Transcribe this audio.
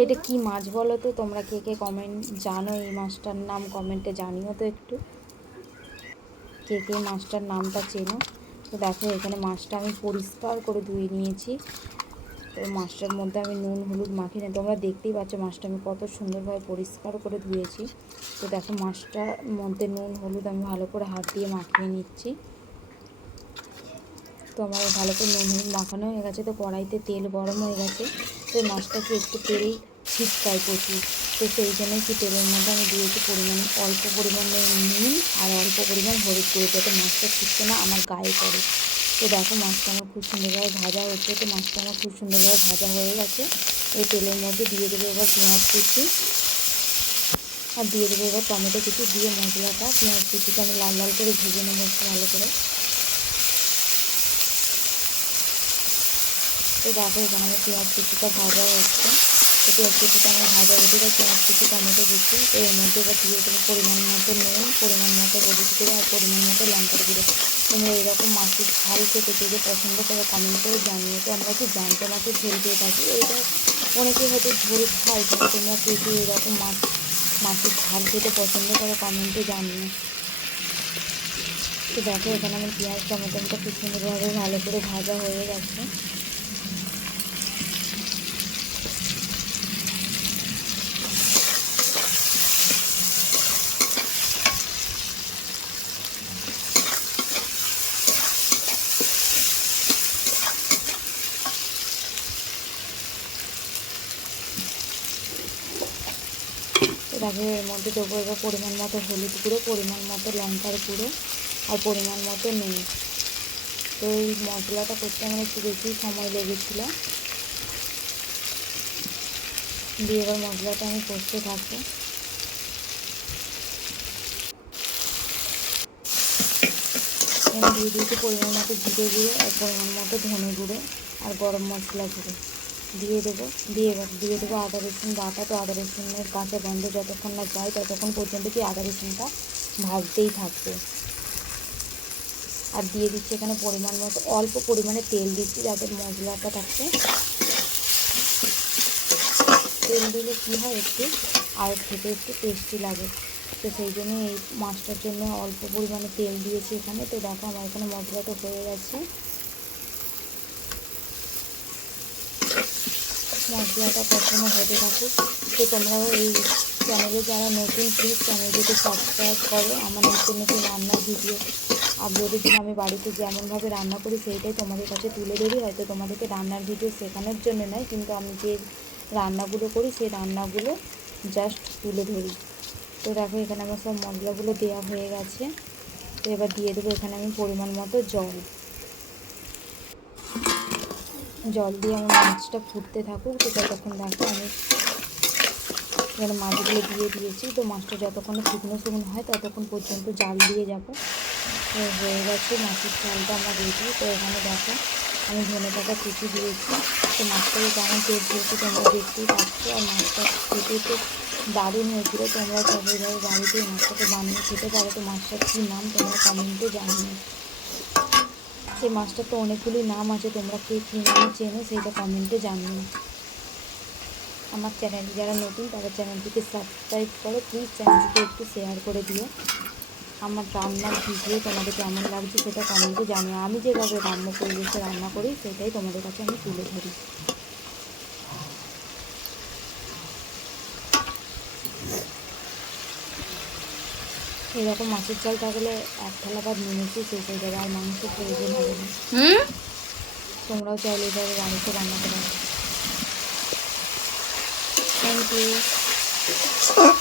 এটা কি মাছ বলো তো? তোমরা কে কে কমেন্ট জানো এই মাছটার নাম? কমেন্টে জানিও তো একটু। কে কে মাছটার নামটা চেনো? তো দেখো, এখানে মাছটা আমি পরিষ্কার করে ধুয়ে নিয়েছি। তো মাছটার মধ্যে আমি নুন, হলুদ মাখিয়ে নিই তোমরা দেখতেই পাচ্ছ মাছটা আমি কত সুন্দরভাবে পরিষ্কার করে ধুয়েছি। তো দেখো, মাছটার মধ্যে নুন, হলুদ আমি ভালো করে হাত দিয়ে মাখিয়ে নিচ্ছি। তো আমার ভালো করে নুন, হলুদ মাখানো হয়ে গেছে। তো কড়াইতে তেল গরম হয়ে গেছে। এই মাছটাকে একটু তেল ছিটকায় প্রচুর তো সেই জন্যই কি তেলের মধ্যে আমি দিয়েছি পরিমাণ, অল্প পরিমাণে নুন আর অল্প পরিমাণ হলুদ করে যাতে মাছটা ছিটকে না আমার গায়ে পড়ে। তো দেখো মাছটা আমার খুব সুন্দরভাবে ভাজা হচ্ছে, তো মাছটা আমার খুব সুন্দরভাবে ভাজা হয়ে গেছে। এই তেলের মধ্যে দিয়ে দেবো এবার পেঁয়াজ কুচি। আর দিয়ে দেবো এবার টমেটো কুচি, দিয়ে মশলাটা, পেঁয়াজ কুচিটা আমি লাল লাল করে ভেজে নেব একটু ভালো করে। তো দেখো এখানে আমার পেঁয়াজ কুচিটা ভাজা হচ্ছে। তো পেঁয়াজ কুচিটা আমার ভাজা হচ্ছে বা পেঁয়াজ কুচি, টমেটো কুচি তো এর মধ্যে এবার দিয়ে দেবো পরিমাণ মতো নুন, পরিমাণ মতো হলুদ গুঁড়ো আর পরিমাণ মতো লঙ্কার গুঁড়ো। তোমরা এরকম মাছের ঝাল খেতে খেতে পছন্দ করে কমেন্ট করে জানিয়ে তো। আমরা কি জ্যান্ত মাছের ঝোল দিয়ে থাকি এটা অনেকে হয়তো ঝোল খায়, কিন্তু তোমরা কে কে এরকম মাছ, মাছের ঝাল খেতে পছন্দ করে কমেন্টে জানিয়ে তো দেখো, এখানে আমার পেঁয়াজ টমেটোটা খুব সুন্দরভাবে ভালো করে ভাজা হয়ে গেছে। তো এর মধ্যে দেবো এবার পরিমাণ মতো হলুদ গুঁড়ো, পরিমাণ মতো লঙ্কার গুঁড়ো আর পরিমাণ মতো নুন। তো এই মশলাটা করতে আমার একটু বেশি সময় লেগেছিলো। দিয়ে এবার মশলাটা আমি কষতে থাকব। দিয়ে দিয়েছি পরিমাণ মতো জিরে গুঁড়ো আর পরিমাণ মতো ধনে গুঁড়ো আর গরম মশলা গুঁড়ো। দিয়ে দেবো, দিয়ে দিয়ে দেবো আদা, রসুন বাটা। তো আদা, রসুনের কাঁচা গন্ধ যতক্ষণ না যায়, ততক্ষণ পর্যন্ত কি আদা, রসুনটা ভাজতেই থাকবে। আর দিয়ে দিচ্ছি এখানে পরিমাণ মতো, অল্প পরিমাণে তেল দিচ্ছি যাতে মশলাটা থাকছে। তেল দিলে কী হয় একটু, আর খেতে একটু টেস্টি লাগে। তো সেই জন্য এই মাছটার জন্য অল্প পরিমাণে তেল দিয়েছি এখানে। তো দেখো আমার এখানে মশলাটা হয়ে গেছে। মশলাটা কখনো হতে থাকুক। তো তোমরাও এই চ্যানেলে যারা নতুন প্লিজ চ্যানেলটিকে সাবস্ক্রাইব করো। আমার নতুন নতুন রান্নার ভিডিও আপলোডের জন্য আমি বাড়িতে যেমনভাবে রান্না করি, সেইটাই তোমাদের কাছে তুলে ধরি। হয়তো তোমাদেরকে রান্নার ভিডিও শেখানোর জন্য নয়, কিন্তু আমি যে রান্নাগুলো করি, সেই রান্নাগুলো জাস্ট তুলে ধরি। তো দেখো, এখানে আমার সব মশলাগুলো দেওয়া হয়ে গেছে। তো এবার দিয়ে দেবো এখানে আমি পরিমাণ মতো জল। জল দিয়ে আমার মাছটা ফুটতে থাকুক তো ততক্ষণ দেখো আমি এখানে মাছগুলো দিয়ে দিয়েছি, তো মাছটা যতক্ষণ শুকনো শুকনো হয় ততক্ষণ পর্যন্ত জাল দিয়ে যাব। হয়ে গেছে মাছের চালটা আমার রেডি তো এখানে দেখো আমি ধনে পাতা কুচি দিয়েছি। তো মাছটাকে কেমন টেস্ট হয়েছে তোমরা দেখতেই পাচ্ছ, আর মাছটা খেতে তো দারুণ হয়েছিল। তোমরা সবাইভাবে বাড়িতে মাছটাকে বানিয়ে খেতে পারো। তো মাছটার কী নাম তোমরা কমেন্টে জানিও। সেই মাছটার তো অনেকগুলি নাম আছে, তোমরা কে কী চেনো সেটা কমেন্টে জানিও। আমার চ্যানেল যারা নতুন, তারা চ্যানেলটিকে সাবস্ক্রাইব করো প্লিজ চ্যানেলটিকে একটু শেয়ার করে দিও। আমার রান্নার ভিডিও তোমাদের কেমন লাগছে সেটা কমেন্টে জানিও। আমি যেভাবে রান্না পরিবেশে রান্না করি, সেটাই তোমাদের কাছে আমি তুলে ধরি। এরকম মাছের চাল থাকলে এক থালা ভাত নিয়েছি শেষ হয়ে যাবে। আর মাংসের প্রয়োজন হবে না। হুম? তোমরাও চাইলে এভাবে বাড়িতে রান্না করো থ্যাংক ইউ